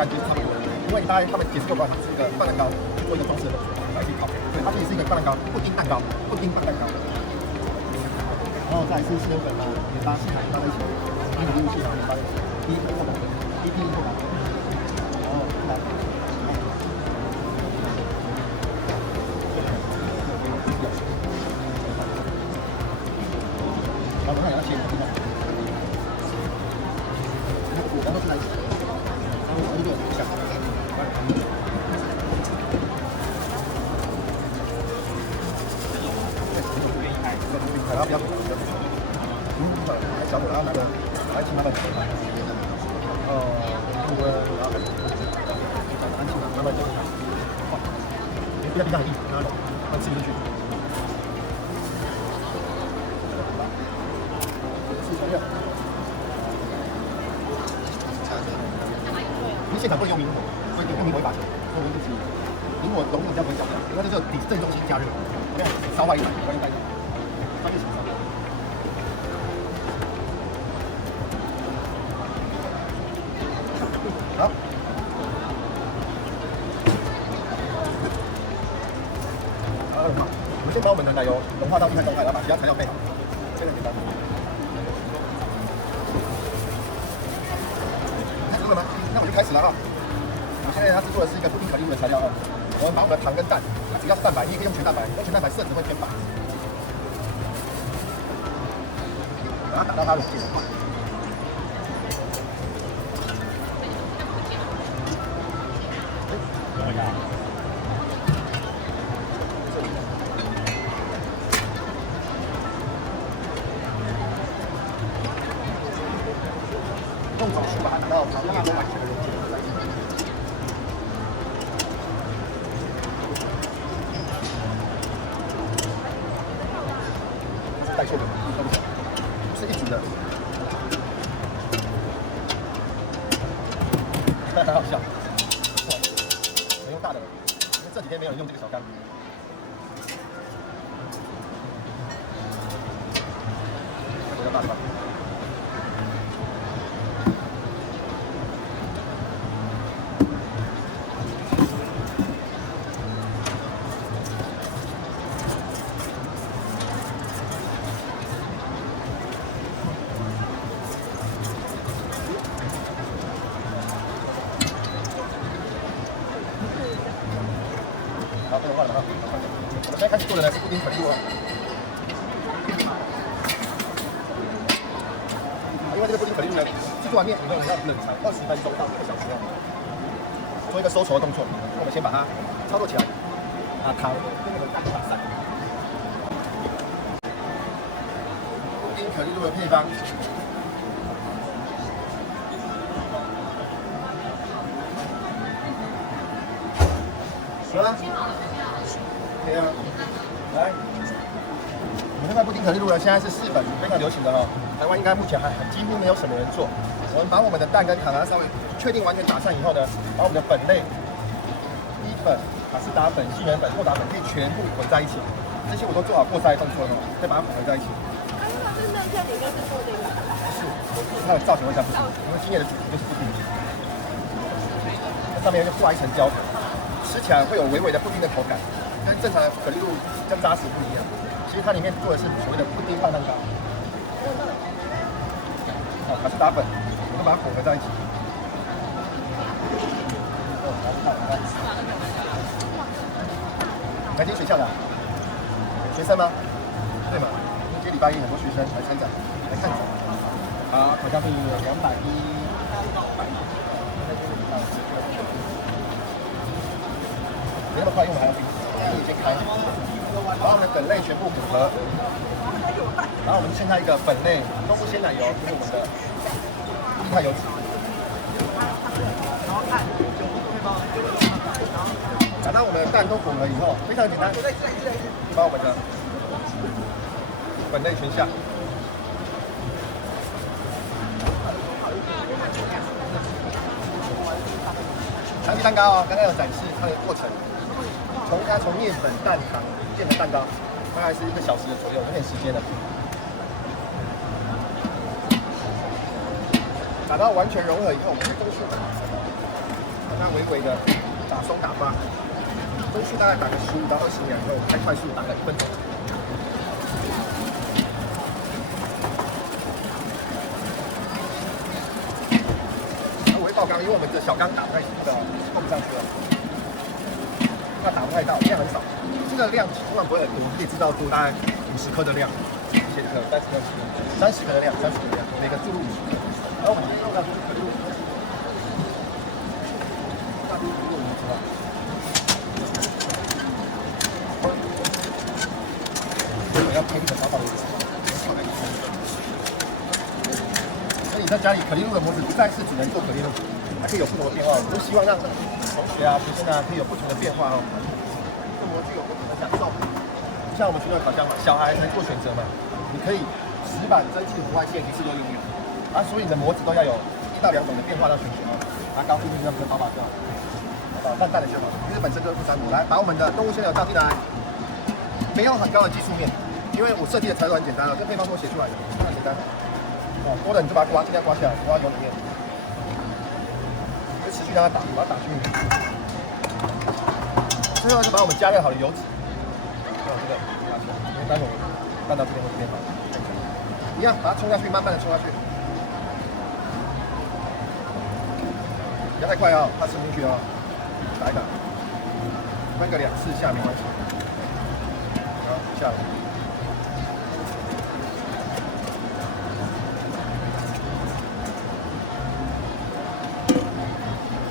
感觉差不多，因为他们解释过吧，是一个拌蛋糕做一个装饰的动作来去烤，对，它其实是一个拌蛋糕，布丁蛋糕，布丁拌蛋糕。然后再是杏仁粉嘛，盐巴、细糖放在一起，一比一细糖盐巴一或打一比一或打，然后来。然后我看也要切，然后再来，然后我一个想。然后不要补，来小火，然后拿个来请他们然后安静了，慢慢就不要比较很硬，然后吃不进去。因为现场不能用明火，所以用明火会拔起来，所以我们就是明火容易比较不会焦掉，因为这个底正中心加热，这样烧坏一点，关键在专业手上。好，好，融化。我们先把我们的奶油融化到1%状态，然后把其他材料备好，非常简单。开始了吗？那我就开始了啊！我现在它制作的是一个布丁可丽露的材料啊。我们把我们的糖跟蛋，它主要是蛋白，你也可以用全蛋白，用全蛋白色质会偏白。把它打到它溶解。用手去把它拿到糖跟蛋都完全的溶解。带错的，是一组的，很好笑。我用大的，因为这几天没有人用这个小缸。我用大的吧。好，这个换了啊。我们现在开始做的呢是布丁可丽露啊。因为这个布丁可丽露呢，制作完面以后你要冷藏20分钟到1个小时哦，做一个收稠的动作。我们先把它操作起来，把糖跟那个蛋打散。布丁可丽露的配方。好了。可以啊，来，我们这块布丁可丽露呢，现在是4粉，非常流行的哦。台湾应该目前几乎没有什么人做。我们把我们的蛋跟糖稍微确定完全打散以后呢，把我们的粉类，米粉、卡士达粉、杏仁粉、厚达粉可以全部混在一起。这些我都做好过筛动作了，再把它混合在一起。那真正在里面是做这个？是，它的造型会像布丁，因为今年的主题就是布丁。那上面就挂一层焦粉，吃起来会有微微的布丁的口感。跟正常的可丽露跟扎实不一样，其实它里面做的是所谓的布丁拌蛋糕。好，卡士达粉，我们把它混合在一起。南京学校的学生吗？对吗？今天礼拜一很多学生来参展，来看展。好，好像是210。没那么快，因为我们还要冰。可以先开，把我们的粉类全部混合，然后我们现在一个粉类动物鲜奶油，就是我们的液态油脂。等到我们的蛋都混了以后，非常简单，把我们的粉类全下。长期蛋糕哦，刚刚有展示它的过程。从面粉、蛋糖变成蛋糕，大概是1个小时左右，有点时间了。打到完全融合以后，我们再中速，它微微的打松打发，中速大概打个15到20秒，然后开快速打个1分钟。我会爆缸，因为我们的小缸打不太够不上去了，那打不太到，量很少。这个量千万不会很多，可以知道多大概50克的量，1000克、30克的量，30克的量，每个注入50克。然后我们用到就是可丽露，大部分可丽露你知道。我要配一个薄薄的所以你在家里可丽露的模子不再是只能做可丽露，还可以有不同的变化。我们都希望让同学啊、学生啊可以有不同的变化哦。这模具有不同的享受，像我们学校烤箱嘛，小孩能做选择嘛，你可以石板、蒸汽、红外线一次都拥有。啊，所以你的模子都要有1到2种的变化要选择哦。啊，高度就要薄薄就好，淡淡的就好。因为本身就是不粘模，来把我们的动物线条倒进来，没有很高的技术面，因为我设计的材料很简单哦，这配方都写出来的，很简单。哦，多的你就把它刮，尽量刮下来，刮到油里面，就持续让它打，把它打均匀。最后就把我们加热好的油脂，还有这个拿起来，因为待会拌到这边会变好。一样，把它冲下去，慢慢的冲下去。不要太快哦，怕吃进去哦。打一打，分个2次下没关系。好，下来。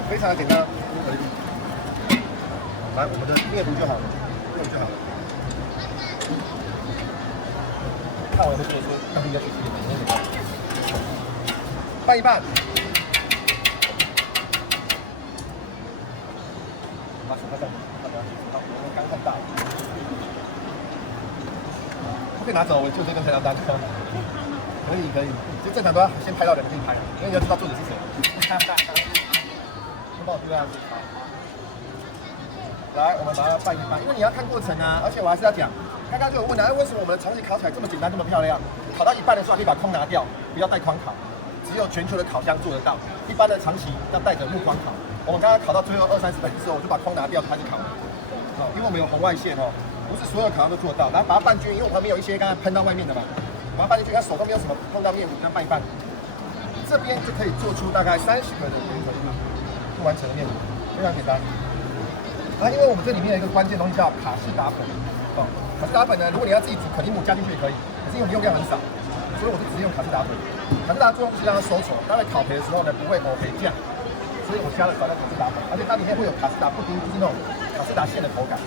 非常的简单，可以。来，我们的面糊就好了，面糊就好了。看完会觉得说，要不要去吃点面？拌一拌。把手放上，好，我们刚看到，不可以拿走，我就这根材料单。可以，就正常都要先拍到人可以拍，因为你要知道作者是谁。先帮我丢下去，好。来，我们把它拌一拌，因为你要看过程啊，而且我还是要讲，刚刚就有问了，为什么我们的长期烤起来这么简单，这么漂亮？烤到一半的时候可以把空拿掉，不要带框烤，只有全球的烤箱做得到，一般的长期要带着木框烤。我们刚刚烤到最后20-30分的时候，我就把框拿掉，开始烤。好，因为我们有红外线哦，不是所有烤箱都做得到。然后把它拌均匀，因为我旁边有一些刚刚喷到外面的嘛，把它拌进去，它手都没有什么碰到面糊，这样拌一拌，这边就可以做出大概30克的不完成的面糊，非常简单。啊，因为我们这里面有一个关键东西叫卡士达粉，哦，卡士达粉呢，如果你要自己煮可丽姆加进去也可以，可是因为我们用量很少，所以我就直接用卡士达粉。卡士达作用是让它收稠，当然烤培的时候呢不会肥酱。所以我加了少量卡士达粉，而且它里面会有卡士达布丁，就是那种卡士达馅的口感。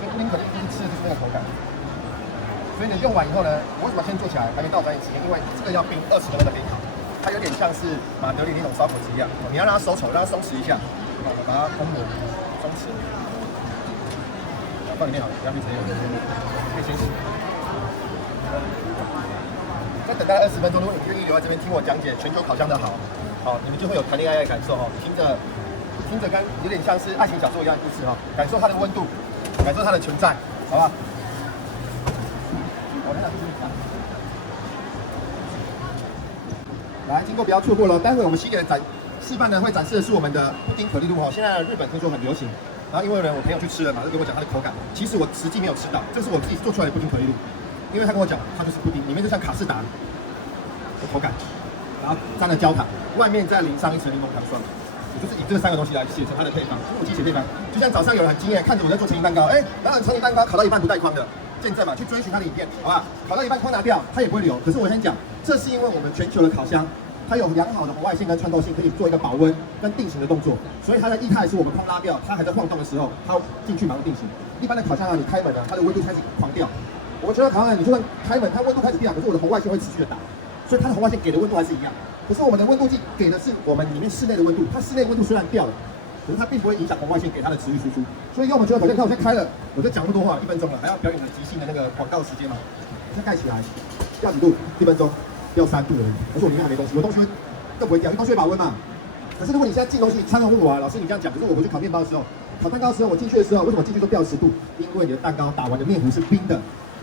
因为布丁可能就是吃的就是那个口感。所以你用完以后呢，我为什么先做起来还没到专业时间？因为这个要冰20分钟的冰烤，它有点像是马德里那种烧烤子一样，你要让它收稠，让它松弛一下，好，把它封膜松弛。放里面好了，不要去直接用，可以先洗。再等大概20分钟，如果你愿意留在这边听我讲解全球烤箱的好。好，你们就会有谈恋爱的感受哈，听着跟有点像是爱情小说一样的故事哈，感受它的温度，感受它的存在，好不好？我看来，经过不要错过了，待会我们系列示范呢会展示的是我们的布丁可丽露哈，现在日本听说很流行，然后因为呢我朋友去吃了嘛，就跟我讲它的口感，其实我实际没有吃到，这是我自己做出来的布丁可丽露，因为他跟我讲它就是布丁，里面就像卡士达的口感。然后沾了焦糖，外面再淋上一层柠檬糖霜，我就是以这3个东西来写成它的配方。我自己写配方，就像早上有人很惊艳，看着我在做成品蛋糕，然后成品蛋糕烤到一半不带框的，见证嘛，去追寻它的影片，好吧？烤到一半框拿掉，它也不会流。可是我先讲，这是因为我们全球的烤箱，它有良好的红外线跟穿透性，可以做一个保温跟定型的动作，所以它的液态是我们框拉掉，它还在晃动的时候，它进去马上定型。一般的烤箱啊，你开门啊，它的温度开始狂掉。我们全球烤箱，你就算开门，它温度开始掉，可是我的红外线会持续的打。所以它的红外线给的温度还是一样，可是我们的温度计给的是我们里面室内的温度，它室内温度虽然掉了，可是它并不会影响红外线给它的持续输出。所以用我们全球烤箱，看我现在开了，我就讲那么多话，1分钟了，还要表演的即兴的那个广告时间嘛？先盖起来，要几度？1分钟，要3度而已。而且我里面还没东西，有东西更不会掉，因为东西会保温嘛。可是如果你现在进东西，你常常问我啊，老师你这样讲，可是我回去烤面包的时候，烤蛋糕的时候，我进去的时候，为什么进去都掉10度？因为你的蛋糕打完的面糊是冰的，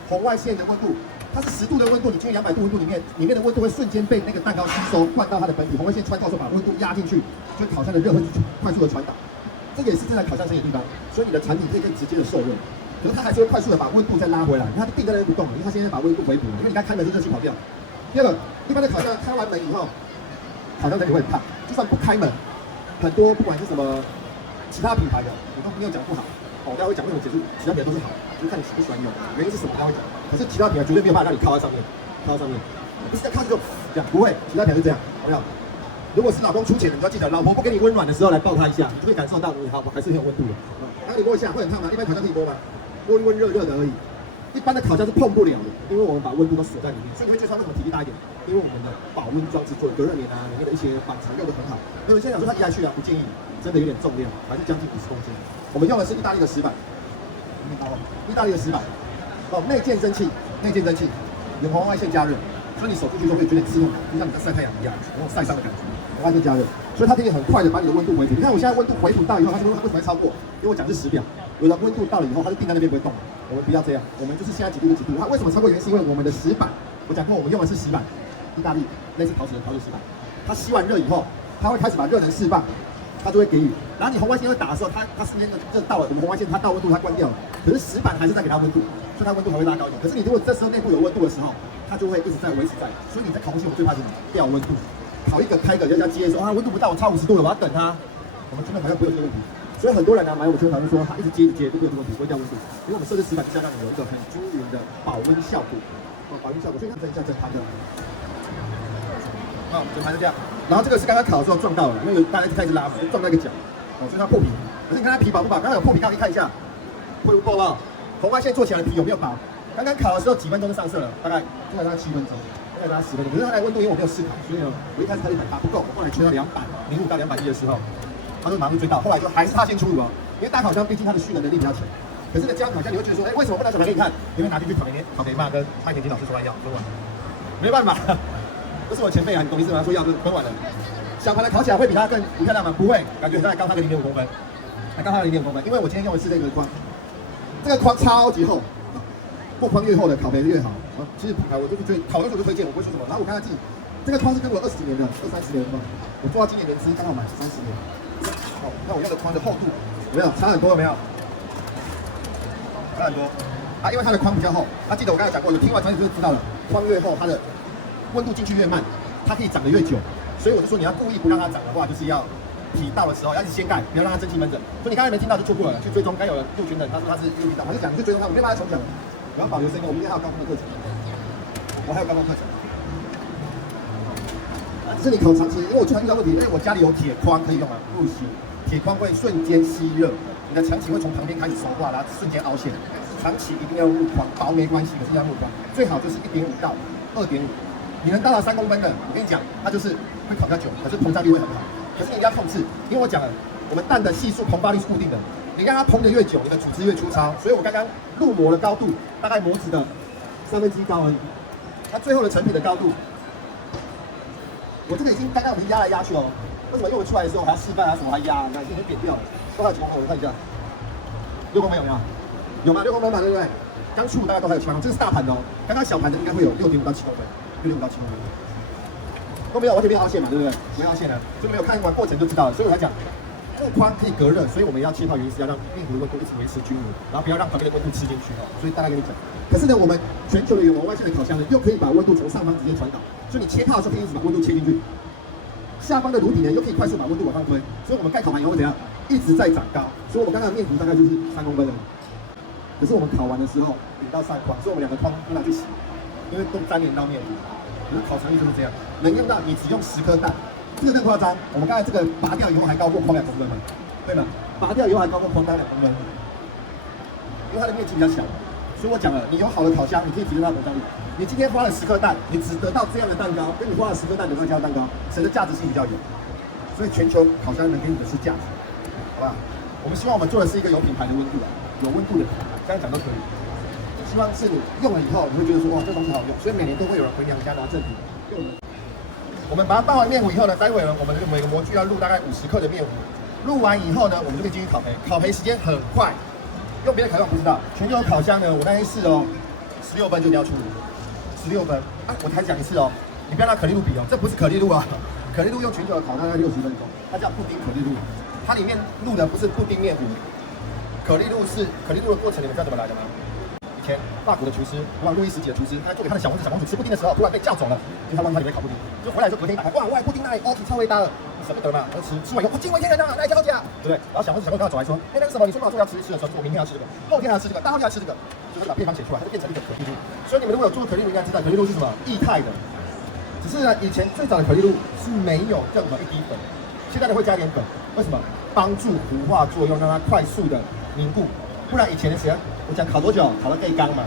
红外线的温度它是10度的温度，你进入200度温度里面，里面的温度会瞬间被那个蛋糕吸收，灌到它的本体。红外线穿透之后，把温度压进去，就烤箱的热会快速的传导。这个也是这台烤箱生意的地方，所以你的产品可以更直接的受热。可是它还是会快速的把温度再拉回来，因为它定在那边不动了，因为它现在把温度回补了，因为你刚开门是热气跑掉。第二个，一般的烤箱开完门以后，烤箱整体会很烫，就算不开门，很多不管是什么其他品牌的，我都没有讲不好。哦，大家会讲为什么解释其他品牌都是好，就是看你喜不喜欢用，原因是什么大家会讲。可是其他品牌绝对没有办法让你靠在上面，靠在上面，不是在靠这种这样，不会，其他品牌是这样，有没有？如果是老公出钱，你就要记得，老婆不给你温暖的时候来抱她一下，你就会感受到你好还是很有温度的。然后你摸一下会很烫吗？一般烤箱可以摸吗？温温热热的而已。一般的烤箱是碰不了的，因为我们把温度都锁在里面，所以你会觉得它为什么体积大一点？因为我们的保温装置做的隔热棉啊，里面的一些板材用的很好。那有些人讲说它移来去啊，不建议，真的有点重量，还是将近50公斤。我们用的是意大利的石板，意大利的石板，哦，内建蒸汽，有红外线加热，所以你手出去之后会有点刺痛感，就像你在晒太阳一样，有种晒伤的感觉。红外线加热，所以它可以很快的把你的温度回补。你看我现在温度回补到以后，它为什么会超过？因为我讲是10秒，有的温度到了以后，它就定在那边不会动。我们不要这样，我们就是现在几度就几度。它为什么超过？原因是因为我们的石板，我讲过我们用的是石板，意大利类似陶瓷石板。它吸完热以后，它会开始把热能释放，它就会给予。然后你红外线会打的时候，它瞬间的热到了，我们红外线它到温度它关掉了，可是石板还是在给它温度，所以它温度还会拉高一点。可是你如果这时候内部有温度的时候，它就会一直在维持在。所以你在烤东西，我最怕什么？掉温度。烤一个开个，人家接说啊温度不到，我超50度了，我要等它。我们真的好像不会有这个问题。所以很多人买我们全厂就说，他一直接都没有这个问题，不会掉温度，因为我们设置石板就是要让你有一个很均匀的保温效果，保温效果。所以看一下整盘的，整盘是这样。然后这个是刚刚烤的时候撞到了，因为大家开始拉嘛，就撞到一个角，所以它破皮。可是你看它皮薄不薄？刚刚有破皮，刚刚可以看一下，会不够吧？红外线做起来的皮有没有薄？刚刚烤的时候几分钟就上色了，大概7分钟，大概10分钟。可是它的温度因为我没有试烤，所以呢，我一开始它就打不够，我后来吹到205到210的时候。他就马上追到，后来就还是他先出炉哦，因为大烤箱毕竟它的蓄冷能力比较强。可是呢，家烤箱你会觉得说，为什么不拿小盘给你看？因为拿进去烤给妈跟蔡田金老师说要分完，没办法，这是我前辈啊，你懂意思吗？说要分完了，小盘的烤起来会比它更不漂亮吗？不会，感觉大概高它个0.5公分，还高它0.5公分。因为我今天用的是这个框，这个框超级厚，过框越厚的烤培越好。其实我就是烤的时候就推荐，我不会说什么。然后我刚才记，这个框是跟我20几年的，20-30年的，我做到今年年资刚好满30年。哦，那我用的框的厚度有没有差很多？有没有？差很多啊，因为它的框比较厚。记得我刚才讲过，有听完专业就知道了，框越厚，它的温度进去越慢，它可以长得越久。所以我就说，你要故意不让它长的话，就是要皮到的时候要一直掀盖，不要让它蒸汽闷着。所以你刚才没听到就错过了，去追踪。刚有人陆群人，他说他是又皮到，我就讲你去追踪他，我没办法重讲，我要保留声音。我明天还有高空的课程，我还有高空课程。只是你烤长期，因为我经常遇到问题，我家里有铁框可以用吗？不行，铁框会瞬间吸热，你的墙体会从旁边开始松化，然后瞬间凹陷。长期一定要用木框，薄没关系，可是要木框，最好就是1.5到2.5。你能到达3公分的，我跟你讲，它就是会烤比较久，可是膨胀率会很好。可是你一定要控制，因为我讲了，我们蛋的系数膨发率是固定的，你让它膨得越久，你的组织越粗糙。所以我刚刚入模的高度大概模子的1/3高而已，它最后的成品的高度。我这个已经刚刚已经压来压去哦，为什么用出来的时候还要示范啊？什么还压？你看已经扁掉了，多少几公分？我看一下，6公分有没有？有吗？6公分嘛，对不对？刚出炉大概都还有7公分，这是大盘的哦。刚刚小盘的应该会有6.5到7公分，6.5到7公分都没有，完全没有凹陷嘛，对不对？没有凹陷的，所以没有看完过程就知道了。所以我才讲，木框可以隔热，所以我们要切套原因是要让面糊的温度一直维持均匀，然后不要让旁边的温度吃进去哦。所以大概跟你讲，可是呢，我们全球的有红外线的烤箱呢，又可以把温度从上方直接传导。所以你切套的时候可以一直把温度切进去，下方的炉底呢又可以快速把温度往上推，所以我们盖烤盘以后会怎样？一直在长高。所以我们刚刚的面糊大概就是3公分了，可是我们烤完的时候淋到上框，所以我们2个框都拿去洗，因为都粘连到面糊。可是烤长力就是这样，能用到你只用10颗蛋，这个更夸张。我们刚才这个拔掉以后还高过框2公分嘛，对吗？拔掉以后还高过框2公分，因为它的面积比较小。所以我讲了，你有好的烤箱，你可以提升它的膨胀率。你今天花了10颗蛋，你只得到这样的蛋糕，跟你花了10颗蛋得到这样的蛋糕，谁的价值性比较有？所以全球烤箱能给你的是价值，好吧？我们希望我们做的是一个有品牌的温度啊，有温度的品牌，这样讲都可以。希望是你用了以后，你会觉得说哇，这东西好用，所以每年都会有人回娘家拿赠品用的。我们把它拌完面糊以后呢，待会儿我们每个模具要入大概50克的面糊，入完以后呢，我们就可以进行烤培，烤培时间很快。用别的烤箱我不知道，全球烤箱呢，我那天试哦，16分就一定要出炉， 16分啊！我才讲一次哦，你不要拿可丽露比哦，这不是可丽露啊，可丽露用全球烤大概60分钟，它叫布丁可丽露，它里面露的不是布丁面糊，可丽露的过程，你们知道怎么来的吗？以前法国的厨师，路易十几的厨师，他做给他的小王子、小公主吃布丁的时候，突然被叫走了，因为他忘记他里面烤布丁，就回来就隔天打开，哇，外布丁那里 OK 超伟大了，舍不得嘛，然后吃完以后，惊为天人啊，来家家，对不对？然后小王子、小公主跟他走来说，哎，那是什么？你说嘛，说要吃的时候，我明天要吃这个，后天要吃这个，大后天要吃这个，就把配方写出来，它就变成一个可丽露。所以你们如果有做可丽露，应该知道可丽露是什么液态的，只是呢，以前最早的可丽露是没有任何一滴粉，现在呢会加一点粉，为什么？帮助糊化作用，让它快速的凝固。不然以前的时间，我讲烤多久？烤到盖缸嘛。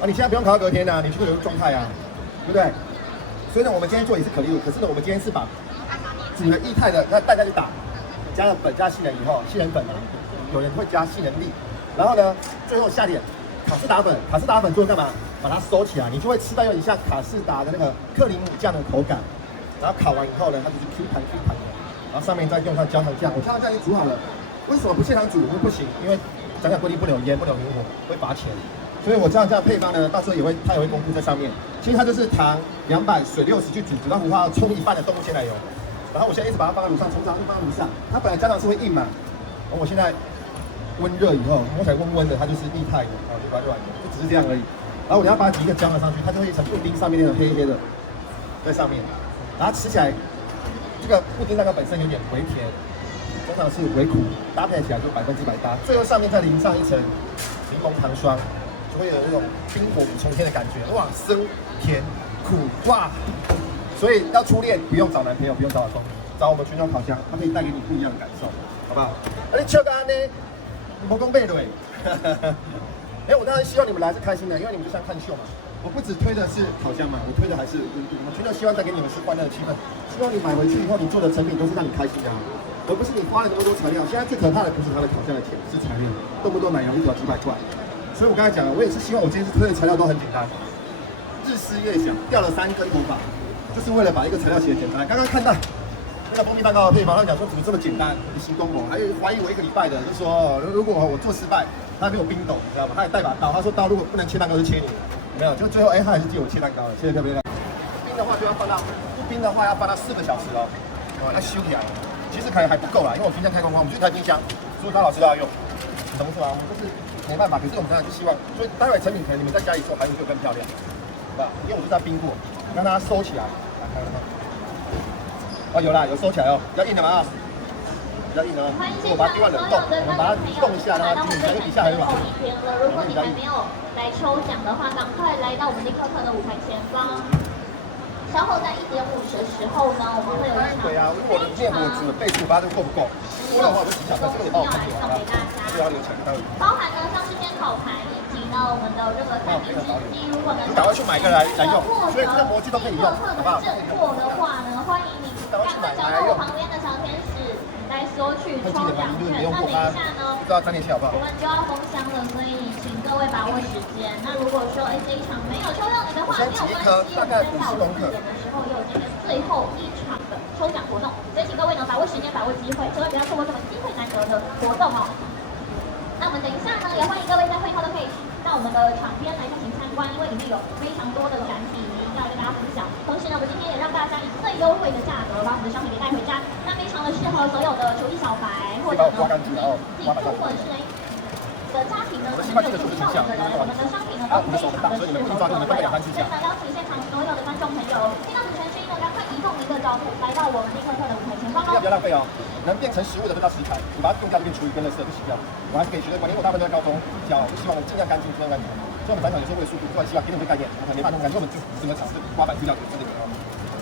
啊，你现在不用烤到隔天啊，你就会有个状态啊，对不对？所以呢，我们今天做也是可丽露，可是呢，我们今天是把煮的液态的，那大家去打，加了粉加杏仁以后，杏仁粉嘛，有人会加杏仁粒，然后呢，最后下点卡士达粉，卡士达粉做干嘛？把它收起来，你就会吃到有点像卡士达的那个克林姆酱的口感。然后烤完以后呢，它就是 Q 弹 Q 弹的，然后上面再用上焦糖酱，我焦糖酱已经煮好了，为什么不现场煮？因为不行，因为讲规定不能有烟，不能有明火，会罚钱。所以我这样配方呢，到时候它也会公布在上面。其实它就是糖200，水60去煮，煮到糊化，冲一半的动物鲜奶油。然后我现在一直把它放在炉上，从早上就放在炉上。它本来焦糖是会硬嘛，然后我现在温热以后，摸起来温温的，它就是液态的，哦，就软软的，就只是这样而已。然后我要把它挤一个焦糖上去，它就会成布丁上面那种黑黑的在上面，然后吃起来，这个布丁蛋糕本身有点微甜，通常是微苦，搭配起来就100%搭。最后上面再淋上一层柠檬糖霜。就会有那种冰火五重天的感觉，哇，酸甜苦哇！所以要初恋不用找男朋友，不用找老公，找我们全球烤箱，它可以带给你不一样的感受，好不好？而且笑干呢，魔宫贝蕊。哎，我当然希望你们来是开心的，因为你们就像看秀嘛。我不只推的是烤箱嘛，我推的还是我们全球希望带给你们是欢乐的气氛，希望你买回去以后你做的成品都是让你开心的，而不是你花了那么多材料。现在最可怕的不是它的烤箱的钱，是材料，动不动奶油1条几百块。所以我刚才讲了，我也是希望我今天是推的材料都很简单，日思夜想，掉了3根头发，就是为了把一个材料写得简单。刚刚看到那个蜂蜜蛋糕的配方，他讲说怎么这么简单，你行动我，还有怀疑我1个礼拜的，就说如果我做失败，他给我冰斗，你知道吗？他还带把刀，他说刀如果不能切蛋糕就切你，没有，就最后他还是借我切蛋糕了，谢谢各位。冰的话就要放到，不冰的话要放到4个小时哦，要修起来。其实可能还不够啦，因为我冰箱开光光，我们就一台冰箱，所有张老师都要用，懂不懂啊？我们就是。没办法，可是我们当然是希望，所以待会成品可能你们在家里做，还会就更漂亮，好吧？因为我是在冰过，让它收起来，打开了吗？哦，有啦，有收起来哦，比较硬的嘛啊，比较硬的哦。我把它丢在冷冻，我们把它冻一下，让它进去，因为底下很软。如果你还没有来抽奖的话，赶快来到我们立可可的舞台前方。稍后在1点50的时候呢，我们会有一场。对啊，如果我的面膜煮的倍数8度够不够？多的话我就几小时，这个也帮我看出来了，这个要留钱，待会。包含呢像是煎烤盘以及呢我们的这个三明治机，如果呢你赶快去买个来用，所以这个模具都可以用，好不好？正货的话呢，欢迎你赶快找到我旁边的小天使来索取抽奖券。那等一下呢，不知道3年前好不好？我们就要封箱了，所以请各位把握时间。那如果说这一场没有抽到你的话，没有关系，我们在到10点的时候也有今天最后一场的抽奖活动，所以请各位呢把握时间，把握机会，千万不要错过这么机会难得的活动哦。那我们等一下呢，也欢迎各位在会后都可以到我们的场边来进行参观，因为里面有非常多的展品要跟大家分享。同时呢，我今天也让大家以最优惠的价格把我们的商品给带回家，那非常的适合所有的厨艺小白，或者呢自己或者是的家庭呢，可能有厨艺少的人，我们的商品呢都非常的适合各位哦。所以呢，邀请现场所有的观众朋友，听到主持人声音呢，赶快移动您的脚步，来到我们立可可的舞台前方哦。不要浪费哦。能变成食物的都叫食材，你把它用掉就变厨余跟垃圾就洗掉。我还是给学生管，因为我大部分都在高中教，就希望我们尽量干净，尽量干净。所以我们展场有时候为了速度，突然希望给你们概念，没办法弄干净，因为我们就整个场是花瓣去掉就这里哦。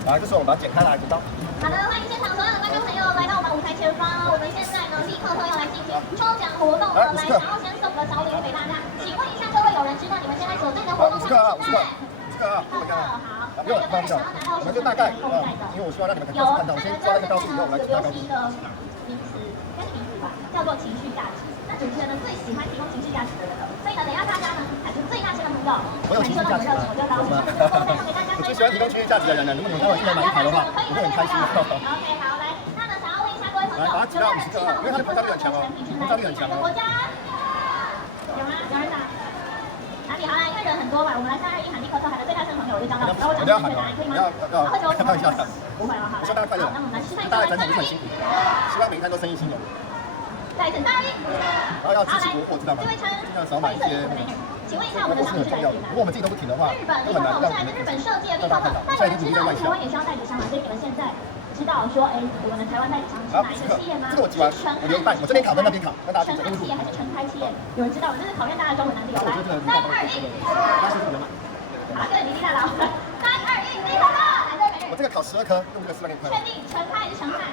来，这时候我们把它剪开来，剪刀。好的，欢迎现场所有的观众朋友来到我们舞台前方。我们现在呢，立可要来进行抽奖活动了，来想要先送个小礼物给大家。请问一下各位，有人知道你们现在所在的活动场地在？好的，好。那有没有人想要拿到我们就大概，因为我希望让你们看到，我先抓那个刀子以后，我们来举它高度。名词，应该是名词吧，叫做情绪价值。那主持人呢最喜欢提供情绪价值的人了，所以呢，等一下大家呢喊出最大声的呼叫，感受到你的热情，我就高兴。我最喜欢提供情绪价值的人了，如果你们待会进来买一台的话，我会很开心。OK，好，来，那呢，想要问一下各位朋友，来把它挤到50个，因为它的膨胀率很强哦，膨胀率很强哦。国家有吗？有人打？哪里好啦？因为人很多嘛，我们来3、2、1喊立刻测，喊的最大声的朋友我就叫到，然后我讲你们的答案，可以吗？喝酒，开玩笑，不会了，好，我希望大家快乐。那我们来示范一下，大家来3、2、1，展场不是很辛苦，希望每一摊都生意兴隆。再一次3、2、1，然后要支持国货，知道吗？这位称尽量少买一些。请问一下，我们的商品是来自于哪？如果我们自己都不停的话，日本，立刻我们是来自日本设计的立刻的。那有人知道台湾也需要代理商吗？所以你们现在知道说，哎，我们的台湾代理商是哪一个企业吗？这个我记完，我留一半，我这边考跟那边考，跟大家承汉企业还是承开企业？有人知道？这是考验大家中文能力哦。来，3、2、1，好，各位你厉害了。3、2、1，立刻了。来，这位美女。我这个考12科，用这个400块。确定承开还是承汉？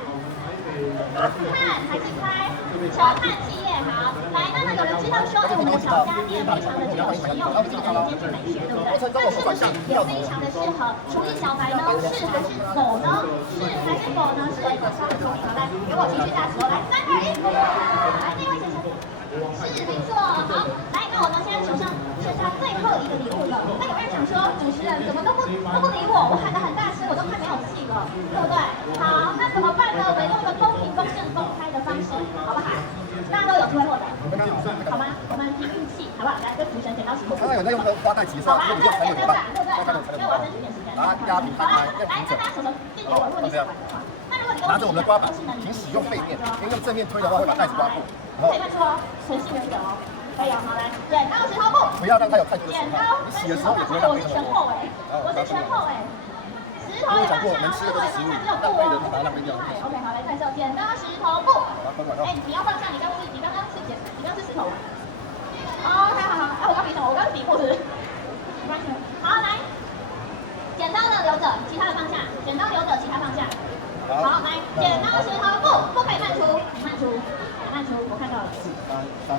汉还是开？承汉企业好。来，那有人知道说，哎，我们的小家电非常的具有实用性跟兼具美学，对不对？但是不是也非常的适合厨艺小白呢？是还是否呢？是还是否呢？是一个稍微聪明的，来，给我情绪价值哦。来，3、2、1，来，那位先生。是没错，好，来，那我们现在手上剩下最后一个礼物了。那有人想说，主持人怎么都不理我，我喊得很大声，我都快没有气了，对不对？好，那怎么办呢？我们用一个公平、公正、公开的方式，好不好？大家都有机会获得，好吗？我们凭运气，好不好？来，跟主持人剪刀石头布。刚刚有在用个花带急刷，好吧，你就才有对不对？对不对？好，因为我要争取点时间。啊，压平好了，摊，来，那大家手递给我，如果你喜欢的话。那如果你拿着我们的刮板，请使用背面，因为用正面推的话会把袋子刮破。可以看出哦，诚信原则哦。可以哦，好来，剪刀石头布。不要让它有太多的剪刀你洗的时候也不会我是浪费那么多。前后哎，我是前后哎。石头也放下，石头也放下，只有布哦。OK，好，来看一下，剪刀石头布。哎，你要放下，你刚刚是石头。OK，好，哎，我刚比什么？我刚比过是。没关系。好，来，剪刀呢留着，其他的放下。剪刀留着，其他放下。好，来，剪刀石头布，不可以慢出，慢出。我看到了，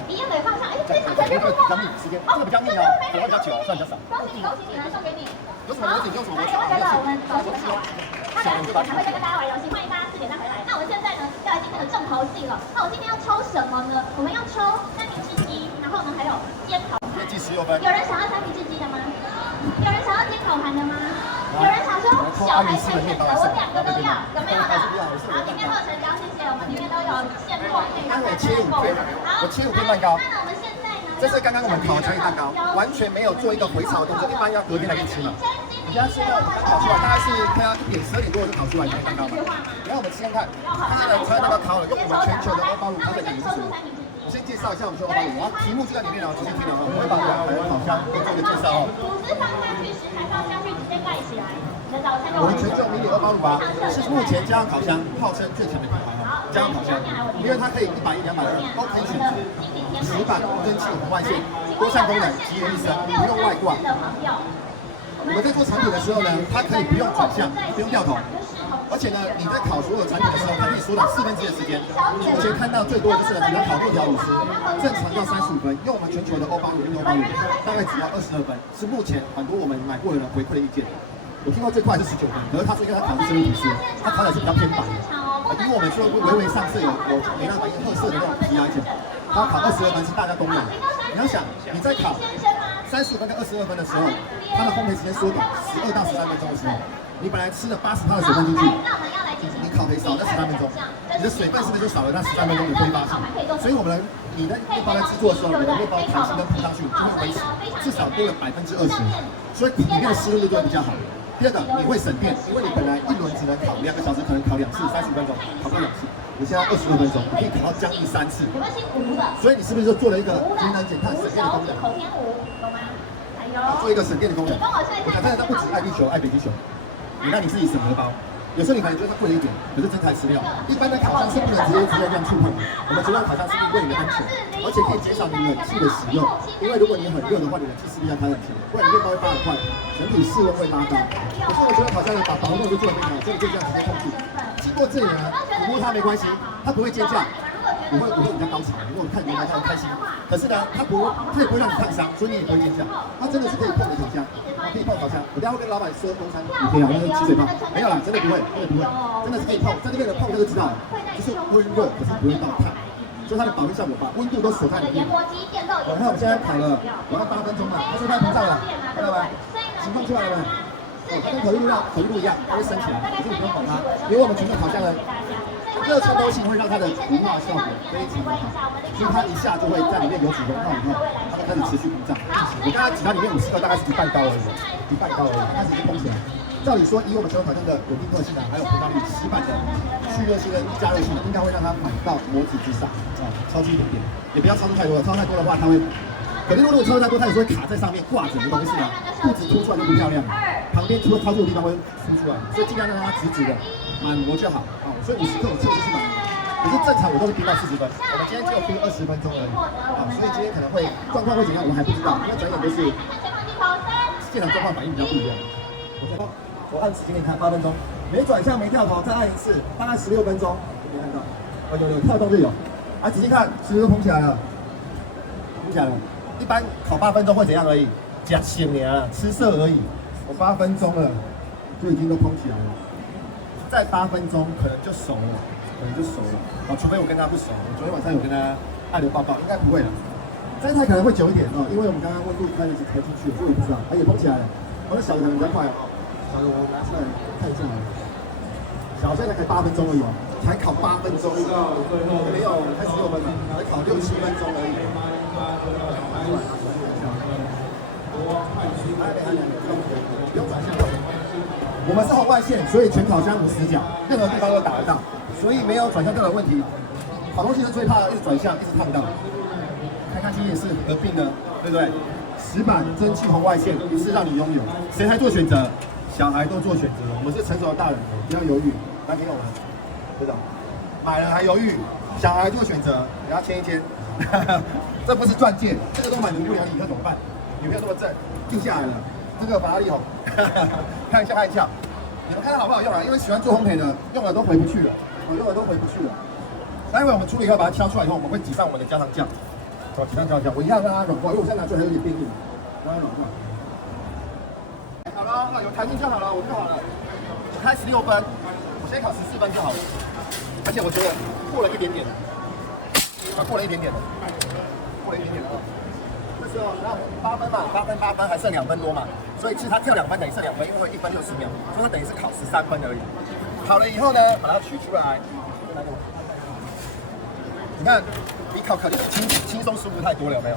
一样的放上，哎，非常快，比较密，时间这个比较密哦，手会比较久，算比较少。恭喜你，来送给你。有什么游戏？用什么游戏？来，我们游戏很好玩，他等下4点才会再跟大家玩游戏，欢迎大家4点再回来。那我们现在呢，要来今天的重头戏了。那我今天要抽什么呢？我们要抽三明治鸡，然后呢还有煎烤盘。计16分。有人想要三明治鸡的吗？有人想要煎烤盘的吗？有人想说小孩才选择，我2个都要，有没有的？好，里面都有成交，谢谢。我们里面都有现货可以让大家购买。好，我切5片蛋糕。那我们现在呢？这是刚刚我们烤的巧克力蛋糕，完全没有做一个回炒的动作，一般要隔天来给你吃嘛。你现在现在我们刚烤出来，大概是看到1点12点多就烤出来一个蛋糕嘛。然后我们先看，它的巧克力蛋糕烤了，用我们全球的欧包乳它的饮食。我先介绍一下我们说欧包乳，然后题目就在里面了，仔细听了哦，我会把我们的烤箱做一个介绍哦。组织放下去，食材放下去，直接盖起来。我们全球迷你欧包乳吧，是目前家用烤箱号称最强的品牌哈，家用烤箱，因为它可以100、200人都可以选择，石板、蒸汽、红外线、多扇功能，集于一身，不用外挂。我们在做产品的时候呢，它可以不用转向，不用掉头，而且呢，你在烤所有产品的时候，它可以缩短1/4的时间。目前看到最多的就是呢，你要烤6条乳丝，正常要35分，用我们全球的欧包乳、欧包乳，大概只要22分，是目前很多我们买过的人回馈的意见。我听到最快是19分，可是他说因为他烤的是生命体式，他烤的是比较偏白，因为我们说微微上色有美纳反应褐色的那种皮来讲，他烤22分是大家公认。你要想你在烤30分跟22分的时候，它的烘焙时间缩短12到13分钟的时候，你本来吃了80%的水分进去，你烤可以少那13分钟，你的水分是不是就少了那13分钟的挥发性？所以我们你的面包在制作的时候，你的面包弹性跟铺上去就会维持至少多了20%，所以里面的湿润度就会比较好。第二个，你会省电，因为你本来1轮只能烤2个小时，可能烤2次，30分钟，烤过2次，你现在22分钟，你可以烤到将近3次。所以你是不是就做了一个节能减碳省电的功能？做一个省电的功能。我讲真的，不止爱地球，爱北极熊，你让你自己省荷包。有时候你可能觉得它贵了一点，可是真材实料。一般的烤箱是不能直接这样触碰的，我们主要烤箱是为你的安全，而且可以减少你冷气的使用。因为如果你很热的话，你冷气势必要开冷气，不然你面包会发很快，整体室温会拉高。可是我觉得烤箱呢，把保温度做得非常好，所以就这样直接控制。经过这里呢，你摸它没关系，它不会尖叫。我会比较高潮，因为我看你们很开心。可是呢，它也不会让你烫伤，所以你也不会尖叫。它真的是可以碰的烤箱，可以碰烤箱。我等下会跟老板说东山5天啊，那个起水泡没有啦，真的不会，真的是可以碰，在这边的碰就知道了，就是温热，可是不会到烫，所以它的保温效果把温度都锁在里面。你看我们现在烤了8分钟了，它是不是膨胀了？看到没？情况出来了没？它跟可丽露一样，它会升起来，可是你不用管它，因为我们全球烤箱呢。热穿透性会让它的无化效果非常好，所以它一下就会在里面有几个，那你看它就开始持续膨胀。你刚刚挤到里面50克，大概是一半高而已，一半高而已，它直接膨起来。照理说，以我们所有考证的稳定特性啊，还有膨胀率，洗板的蓄热性跟加热性，应该会让它满到模子之上啊，超出一点点，也不要超出太多了，超出太多的话，它会。可是如果超出太多，它有时候会卡在上面挂着，你懂意思吗？肚子凸出来就不漂亮，旁边除了操作的地方会凸出来，所以尽量让它直直的满模就好啊。所以50克我测试是满模，可是正常我都是拼到40分，我们今天只有拼20分钟而已啊，所以今天可能会状况会怎样，我们还不知道，因为转眼都是现场状况反应比较不一样。我按时间给你看8分钟，没转向没跳头，再按一次，大概16分钟，有没有看到？有跳动就有。啊，仔细看，是不是膨起来了？膨起来了。一般烤8分钟会怎样而已？假鲜呀，吃色而已。我8分钟了，就已经都膨起来了。再8分钟可能就熟了，啊，除非我跟他不熟。我昨天晚上有跟他按留报告，应该不会了。这一台可能会久一点哦，因为我们刚刚温度开始调进去，所以我不知道。它也膨起来了。我的小的可能比较快哦。小的我拿出来看一下，小现在才8分钟而已哦，才烤8分钟，没有才16分嘛，才烤6、7分钟而已。不用转向，我们是红外线，所以全烤箱无死角，任何地方都打得到，所以没有转向任何问题。烤东西是最怕一直转向，一直烫到。看看机也是合并的，对不对？石板、蒸汽、红外线一次让你拥有，谁还做选择？小孩都做选择，我们是成熟的大人，不要犹豫，来给我们，队长，买了还犹豫，小孩做选择，你要签一签，这不是钻戒，这个都满足不了你，那怎么办？女朋友这么正，定下来了，这个法拉利哦，看一下，你们看它好不好用啊？因为喜欢做烘焙的，用了都回不去了，用了都回不去了。待会我们处理以后，把它敲出来以后，我们会挤上我们的焦糖酱，挤上焦糖酱，我一样让它软化，因为我现在拿出来还有点变硬，让它软化。好了，那有弹性就好了，我做好了。我开16分，我先烤14分就好了。而且我觉得过了一点点的，过了一点点的。那时候那8分嘛，8分还剩2分多嘛，所以其实它跳2分等于剩2分，因为会1分60秒，所以它等于是烤13分而已。烤了以后呢，把它取出来，你看比烤肯定是轻松舒服太多了，有没有？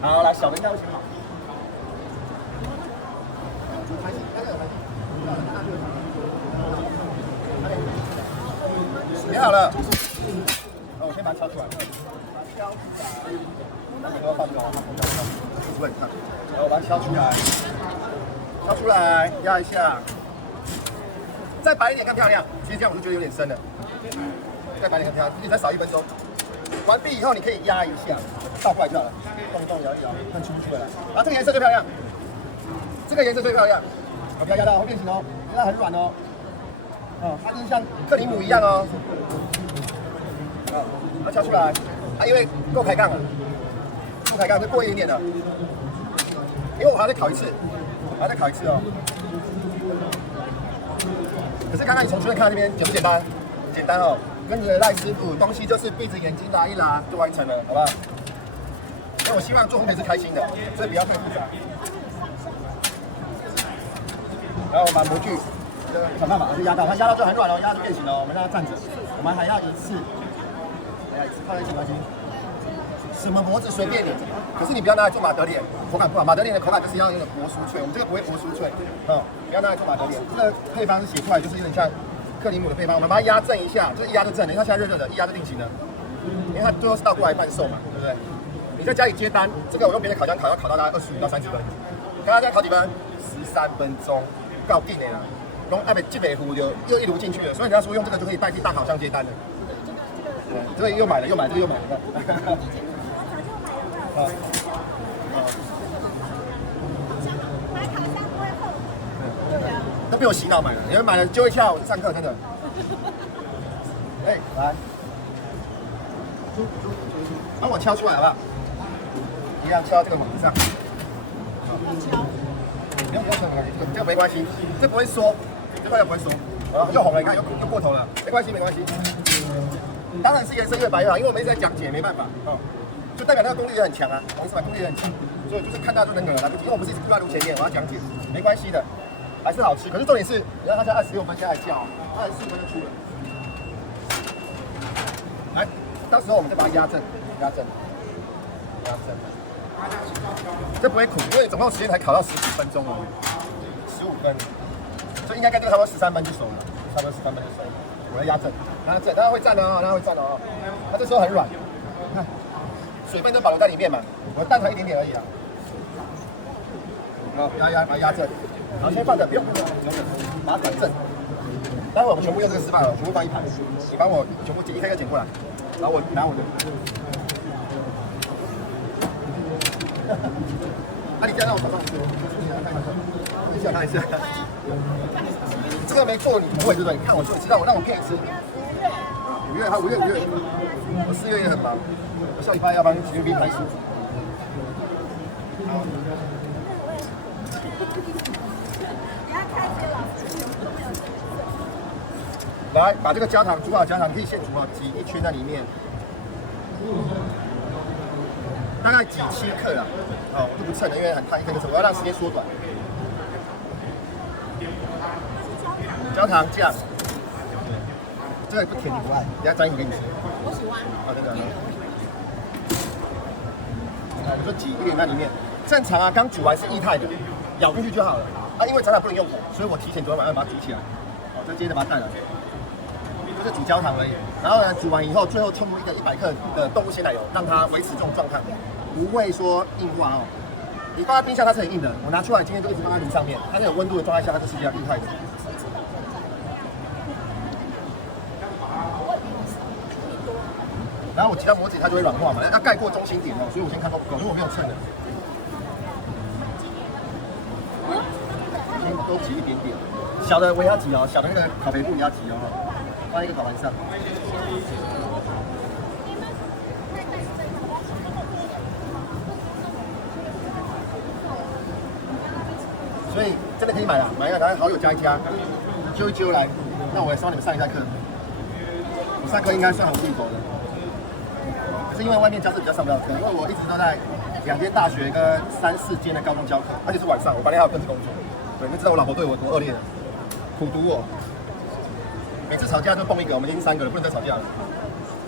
好，来小的应该会先好。洗好了，那我先把它敲出来，那个都要放掉，出来看，然后我把它敲出来，压一下，再白一点更漂亮。其实这样我就觉得有点深了，再白一点更漂亮，你再少1分钟。完毕以后你可以压一下，倒过来就好了，动一动，摇一摇，看出不出来。然后这个颜色最漂亮，这个颜色最漂亮。不要压到会变形哦，压到很软哦。它就是像克里姆一样哦。它敲出来，因为够开杠了，再过一点点的。因为我还要再烤一次，哦。可是刚刚你从这边看到这边简不简单？简单哦，跟着赖师傅，东西就是闭着眼睛拉一拉就完成了，好不好？因为我希望做烘焙是开心的，所以不要太复杂。然后我把模具想办法把它压到，它压到就很软了，压就变形了。我们让它站着，我们还要一次放在一起关系。什么模子随便你，可是你不要拿来做马德莲，口感不好。马德莲的口感就是要有点薄酥脆，我们这个不会薄酥脆，不要拿来做马德莲。这个配方写出来就是有点像克里姆的配方，我们把它压正一下，就一压就正了，因为它现在热热的，一压就定型了。因为它最后是倒过来贩售嘛，对不对？你在家里接单，这个我用别的烤箱烤，要烤到大概25到30分。刚刚在烤几分？13分钟。搞定的啦，拢还没积北糊就又一炉进去了，所以人家说用这个就可以代替大烤箱接单了。这个又买了，这个又买了。买烤箱不会后悔。对啊。都被我洗脑买了，你们买了揪一下，我去上课真的。来，帮我敲出来好不好？一样敲这个网子上。不用敲，没关系，这个没关系，这不会缩，这块又不会缩，又红了，你看又过头了，没关系。当然是颜色越白越好，因为我们一直在讲解，没办法，就代表那个功力也很强啊，懂意思吧？功力也很强，所以就是看到就能惹来不及，因为我们是一直铺在炉前面，我要讲解，没关系的，还是好吃。可是重点是，你看它现在26分，现在还叫，它还4分就出了。来，到时候我们就把它压正，压正，压正。这不会苦，因为总共时间才烤到10几分钟而已，15分，所以应该跟这个差不多13分就熟了，差不多13分就熟了。我来压正，压正，当然会站的哦，当然会站的哦。它这时候很软，看水分都保留在里面嘛，我蛋才一点点而已啊。好，把它压正，然后先放着，不用，把它转正。待会我们全部用这个丝棒了，全部放一盘，你帮我全部一个一个剪过来，然后我拿我的。啊，你这样让我手上，你想看一下，这个没做你不会对不对？你看我做，你知道我让我骗你吃。5月，我4月也很忙，我下礼拜要帮 TVB 拍书。来，把这个焦糖煮好，焦糖可以现煮好，挤一圈在里面。大概挤7克啦，哦，我就不称了，因为很烫，1克就我要让时间缩短。焦糖酱，这个不甜你不爱，等下沾一口给你吃。我喜欢。好，这个。我就挤一点在里面。正常啊，刚煮完是液态的，咬进去就好了。啊，因为咱俩不能用火，所以我提前昨天晚上把它煮起来。好，再接着把它带来。就是煮焦糖而已，然后呢，煮完以后，最后冲入一个100克的动物鲜奶油，让它维持这种状态，不会说硬化哦。你放在冰箱它是很硬的，我拿出来今天就一直放在炉上面，它在有温度的状态下，它就是比较厉害的。然后我挤到模子里，它就会软化嘛，要盖过中心点哦，所以我先看到不够，因为我没有称的。先都挤一点点，小的我也要挤哦，小的那个烤培布也要挤哦。放一个烤盘上，所以真的可以买啊，买一个，然后好友加一加，揪一揪来，那我也帮你们上一下课。我上课应该算好入口的，可是因为外面教室比较上不了课，因为我一直都在2间大学跟3、4间的高中教课，而且是晚上，我白天还有正职工作。对，你知道我老婆对我多恶劣了，苦读我。每次吵架就蹦一个，我们已经3个了，不能再吵架了。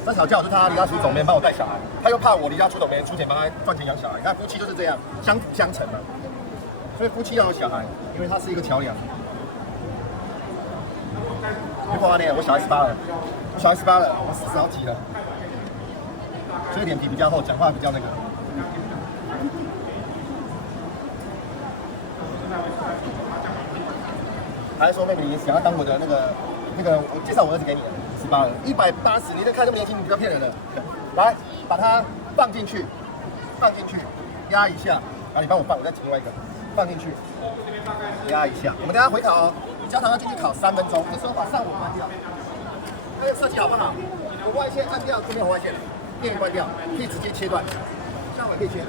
再吵架我就他离家出走，没人帮我带小孩，他又怕我离家出走，没人出钱帮他赚钱养小孩。你看夫妻就是这样，相辅相成嘛。所以夫妻要有小孩，因为他是一个桥梁。你看呢，我小孩18了，我40好几了，所以脸皮比较厚，讲话比较那个。还是说妹妹你想要当我的那个，我介绍我儿子给你了，18了，180，你这看这么年轻，你不要骗人了。来，把它放进去，压一下，然后你帮我放，我再挤另外一个，放进去，压一下。我们等下回烤哦，焦糖要进去烤3分钟，这时候把上火关掉。这个设计好不好？红外线按掉，这边红外线，电源关掉，可以直接切断，上尾可以切，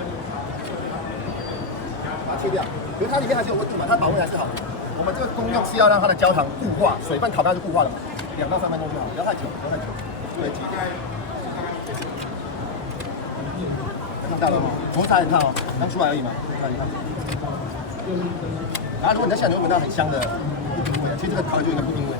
把它切掉。因为它里面还是有温度嘛，它保温还是好的。我们这个功用是要让它的焦糖固化，水分烤它就固化了嘛，2到3分钟就好，不要太久，对，挤。看到了吗？我擦一看哦，刚出来而已嘛，看一看。然后如果你在现场你会闻到很香的布丁味，其实这个烤的就有点布丁味。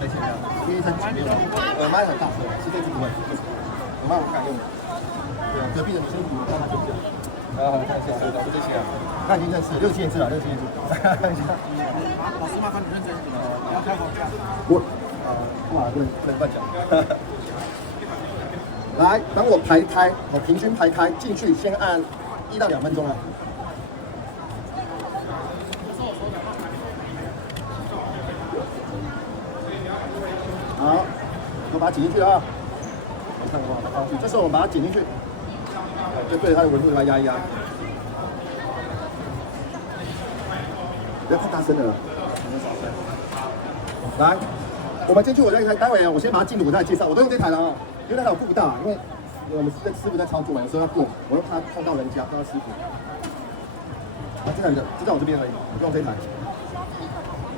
没钱啊，因为它没有，耳麦很大声，是这只不会，耳麦我敢用。对啊，隔壁的女生组让她就这样。好，看一下，就这些啊。那已经认识6、7年次了，6、7年次。老师麻烦你认真一点，不要开口架。哇，不能乱讲。来，当我排开，我平均排开进去，先按1到2分钟啊。好，我把它挤进去啊。我看我把它放进去，这时候我们把它挤进去。就对着它的纹路把它压一压，不要太大声了。来，我们进去，我再待会我先把它进入，我再来介绍。我都用这台了啊，因为那台我顾不大，因为我们师傅在操作嘛，有时候要过，我又怕碰到人家，碰到师傅。啊，这台的就在我这边而已，我用这台。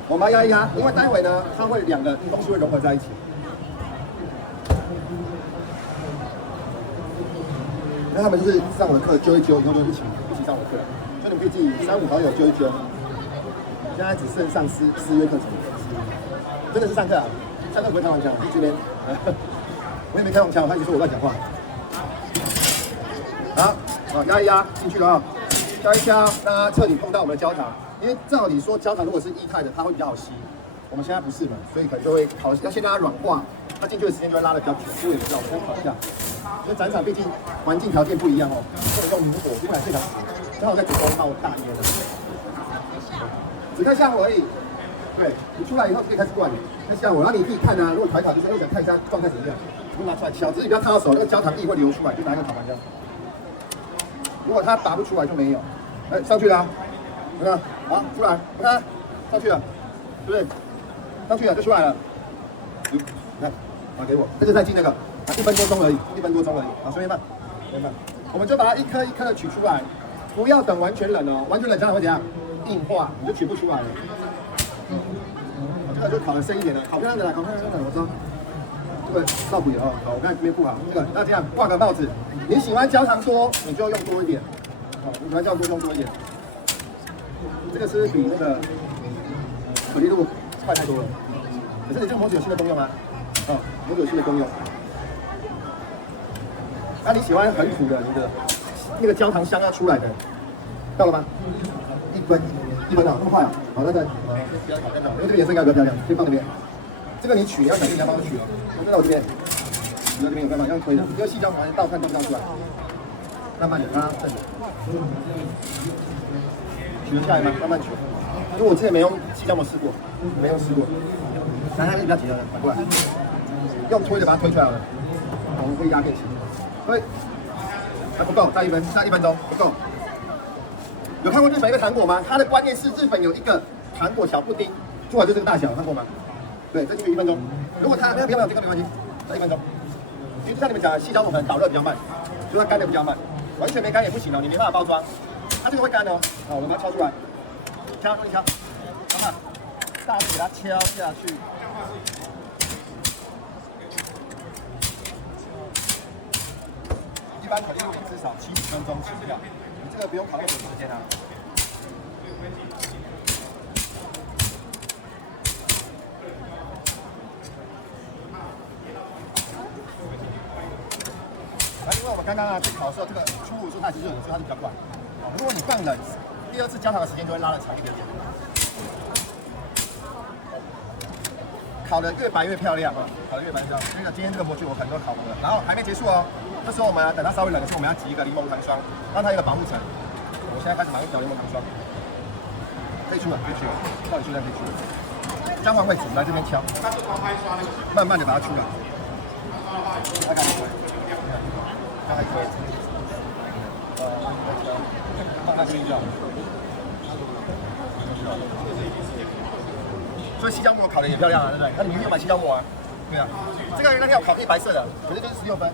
我们要压一压，因为待会呢，它会2个东西会融合在一起。那他们就是上我的课揪一揪，以后就一起上我的课，所以你们可以自己3、5好友揪一揪。现在只剩上4月课程，真的是上课啊，上课不会开黄腔，这边我也没开黄腔，我看你说我乱讲话。好，压一压进去了啊，敲一敲，让它彻底碰到我们的焦糖。因为照理说焦糖如果是液态的，它会比较好吸。我们现在不是嘛，所以可能就会烤，要先让它软化，它进去的时间就会拉得比较久。所以我知道，我先烤一下。因为展场毕竟环境条件不一样哦，不能用明火，不然非常死。刚好在煮锅冒大烟了，只看下火而已。对，你出来以后就可以开始灌了，看下火，然后你自己看啊，如果烤一烤就是想看一下状态怎么样，你就拿出来敲，只是你不要烫到手，那个焦糖液会流出来，就拿一个烤盘这样。如果它拔不出来就没有。哎，上去了啊，有没有？好，出来，你看，上去了，对不对？上去了就出来了。来，拿给我，这个再进那个，1分多钟而已，1分多钟而已。好，随便放，随便放。我们就把它一颗一颗的取出来，不要等完全冷哦，完全冷这样会怎样？硬化，你就取不出来了。这个就烤的深一点了，烤漂亮的啦，烤漂亮的，我知道。这个照补也哦，好，我刚才这边不好，这个那这样挂个帽子，你喜欢焦糖多，你就用多一点。好，你喜欢焦糖多用多一点。这个是比那个可丽露快太多了。可是你这个模组有新的功用啊，哦，模组有新的功用。那你喜欢很苦的，你的那个焦糖香要出来的，到了吗？1分啊，那么快啊！好，那再不要烤太好，因为这个颜色应该比较漂亮，先放那边。这个你取，你要小心，你要帮我取哦。我在我这边，你在这边有干嘛？要推的，因为细胶环倒看倒不出来，慢慢的让它正。取得下来吗？慢慢取。因为我之前没用细胶膜试过，没有试过。来，它是比较急的，反过来，用推的把它推出来了。我们可以压更细。推，还不够，再1分钟不够。有看过日本一个糖果吗？它的观念是日本有一个糖果小布丁，做完就这个大小，看过吗？对，再进去1分钟。如果它不要这个没关系，再1分钟。因为像你们讲的，细胶膜可能导热比较慢，所以它干的比较慢。完全没干也不行哦，你没办法包装。它这个会干哦。好，我们把它敲出来，敲，用力敲，好吧，大力给它敲下去。一般可丽露至少70分钟起跳，你这个不用烤那么久时间啊。因为我们刚刚去烤的时候，这个出炉时候它其实热的，所以它就比较快。如果你放冷，第2次焦糖的时间就会拉得长一点点。烤得越白越漂亮啊，烤得越白越漂亮。所以呢，今天这个模具我可能都烤完了，然后还没结束哦。这时候我们等它稍微冷的时候，我们要挤一个柠檬糖霜，让它有一个保护层。我现在开始马上搅柠檬糖霜，可以出了，可以出了，到底出来可以出了。交换位置，来这边敲，慢慢的把它出来。大概可以，大概可以。慢慢去搅。所以细胶膜烤的也漂亮啊，对不对？那你明天有买细胶膜啊？对啊，这个那天我烤可以白色的，可是就是16分。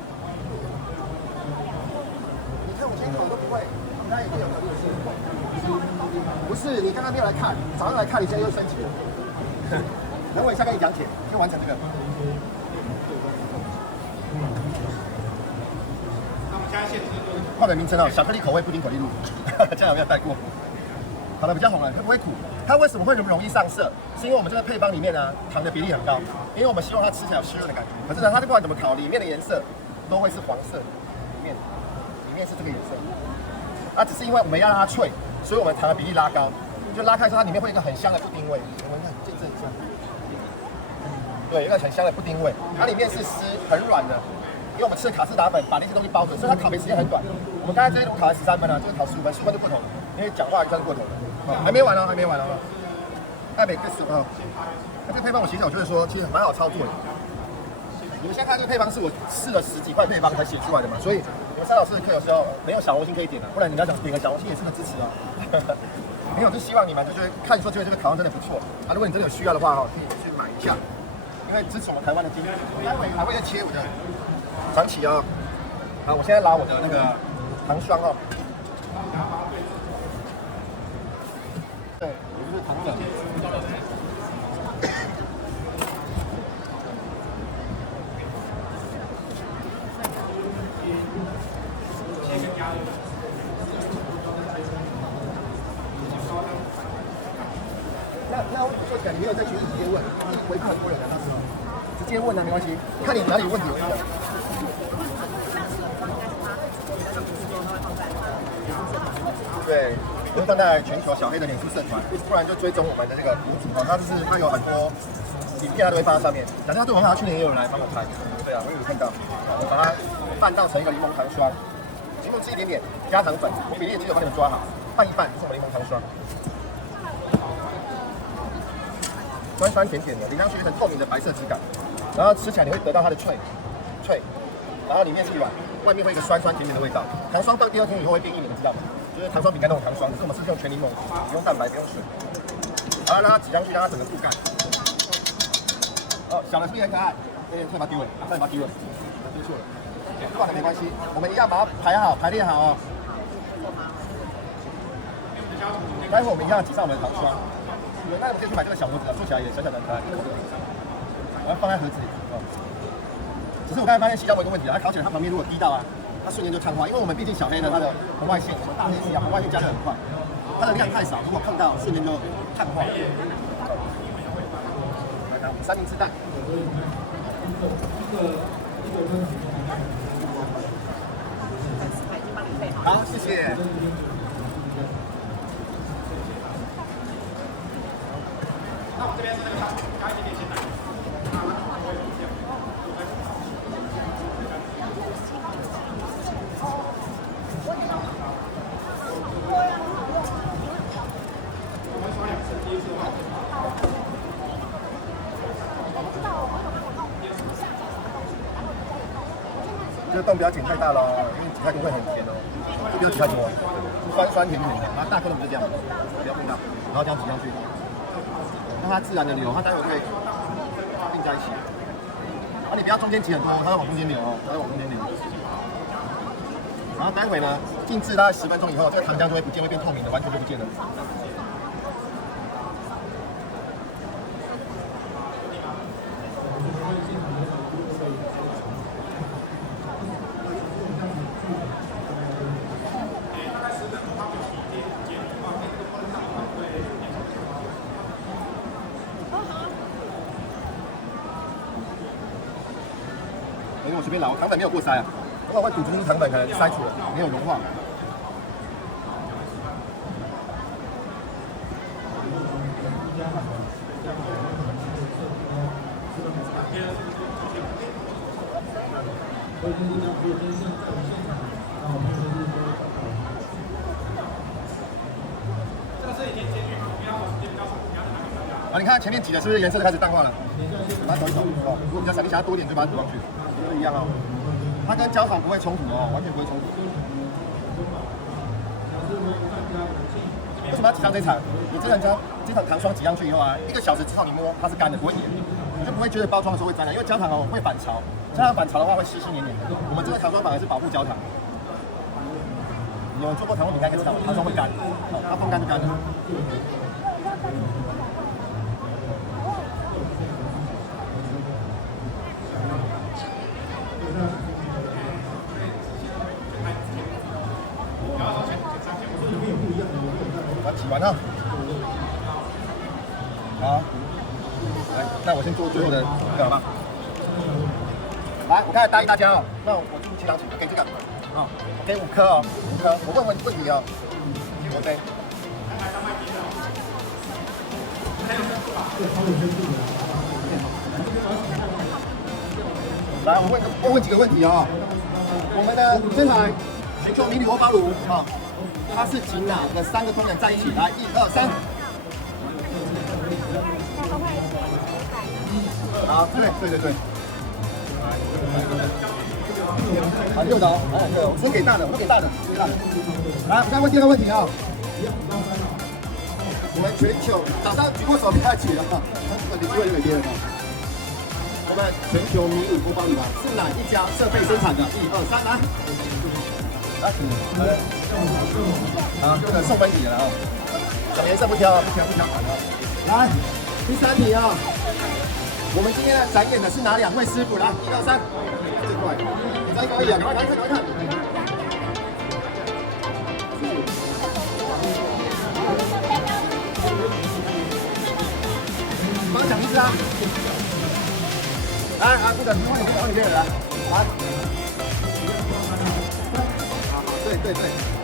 你看我今天烤都不会，那也会有可能是。不是，你刚刚没有来看，早上来看，你现在又升级了。等我一下跟你讲解，先完成这个。换个名称哦，巧克力口味布丁可丽露，这样有没有带过？烤的比较红了，会不会苦？它为什么会容易上色？是因为我们这个配方里面呢，糖的比例很高，因为我们希望它吃起来有湿润的感觉。可是呢，它不管怎么烤，里面的颜色都会是黄色，里面是这个颜色。啊，只是因为我们要让它脆，所以我们糖的比例拉高，就拉开之后它里面会有一个很香的布丁味。我们看见证一下，对，有一个很香的布丁味，它里面是湿很软的。因为我们吃的卡士达粉把那些东西包着，所以它烤焙时间很短。我们刚才这一炉烤了13分啊，这个烤15分，15分就过头了，因为讲话算是过头了。还没完哦，还没完哦。爱美克斯哦，那这个配方我其实我觉得说，其实蛮好操作的。你们现在看这个配方是我试了10几块配方才写出来的嘛，所以你们3老师的课有时候没有小红心可以点的，不然你要想点个小红心也是个支持哦。没有，就希望你们就是看说觉得这个烤箱真的不错啊，如果你真的有需要的话哦，可以去买一下，因为支持我们台湾的经济。待会还会再切我的长旗哦。好，我现在拿我的那个糖霜哦。对，也就是糖粉。那做起来你没有再取时间吗？问，回复很多人的，到时候直接问啊，没关系，看你哪里有问题我就讲。对，我会放在全球小黑的脸书社团，不然就追踪我们的这个博主哦，他有很多影片，他都会放在上面。讲真，他对我很好，去年也有人来帮我拍，对啊，我有看到，我把它拌到成一个柠檬糖霜，柠檬吃一点点，加糖粉，我比例记得帮你们抓好，拌一拌就是我们柠檬糖霜，酸酸甜甜的，淋上去一层透明的白色质感，然后吃起来你会得到它的脆，然后里面是软，外面会有一个酸酸甜甜的味道。糖霜到第2天以后会变硬，你们知道吗？就是糖霜饼干那种糖霜，可是我们是用全柠檬，不用蛋白，不用水，然后让它挤上去，让它整个覆盖。哦，小的是不是很可爱？快把它丢了，快把它丢了，丢错了。断了没关系，我们一样把它排列好哦。待会我们一样挤上我们的糖霜。那我们可以去买这个小盒子，做起来也小小的可爱。我要放在盒子里哦。只是我刚才发现洗酵膜一个问题，它烤起来它旁边如果滴到啊，它瞬间就碳化，因为我们毕竟小黑的它的红外线，大黑是一样，红外线加热很快，它的量太少，如果碰到瞬间就碳化。来看我们三明治蛋。好，谢谢。那我这边是那个加一点点鲜奶。这个洞不要剪太大咯，因为剪太多会很甜哦。不要挤太多，酸酸甜甜的。然后大颗的不是这样，不要碰到，然后这样挤上去，让它自然的流，它待会会并在一起。然后你不要中间挤很多，它会往中间流哦，它会往中间流。然后待会呢，静置大概10分钟以后，这个糖浆就会不见，会变透明的，完全就不见了。因为我随便捞，糖粉没有过筛啊，不然会堵住糖粉，可能筛出了，没有融化。啊，你看前面挤的是不是颜色就开始淡化了？把它抖一抖哦，如果比较少，你想要多一点就把它堵上去，都一样哦。它跟焦糖不会冲突哦，完全不会冲突。为什么要挤上这层？你这层糖霜挤上去以后啊，1个小时之后你摸它是干的，不会黏，你就不会觉得包装的时候会沾了，因为焦糖哦会反潮，焦糖反潮的话会湿湿黏黏的。我们这个糖霜反而是保护焦糖。有做过糖霜饼干应该知道，糖霜会干，哦，它风干就干了。挤完了，好，来，那我先做最后的这个好吧？来，我刚才答应大家哦，那我进7张起，给这个，啊，我给5颗哦，5颗，我问题哦，OK。来，我问几个问题哦，我们的这台全球迷你锅包炉啊。它是紧哪的3个功能在一起？来，1、2、3。好，对。好，6的哦，对，我给大的，来，我再问第2个问题啊。我们全球早上举过手，不要举了哈，有机会就给别人了。我们全球迷你锅包炉是哪一家设备生产的？1、2、3，来。好，这个送分题了哦，什么颜色不挑，不挑款哦。来，第3题啊，我们今天展演的是哪2位师傅？来，1、2、3，最快，你再高一点，赶快看。刚讲一是啊。来，不等，不等，你这个人，来。好，对对对。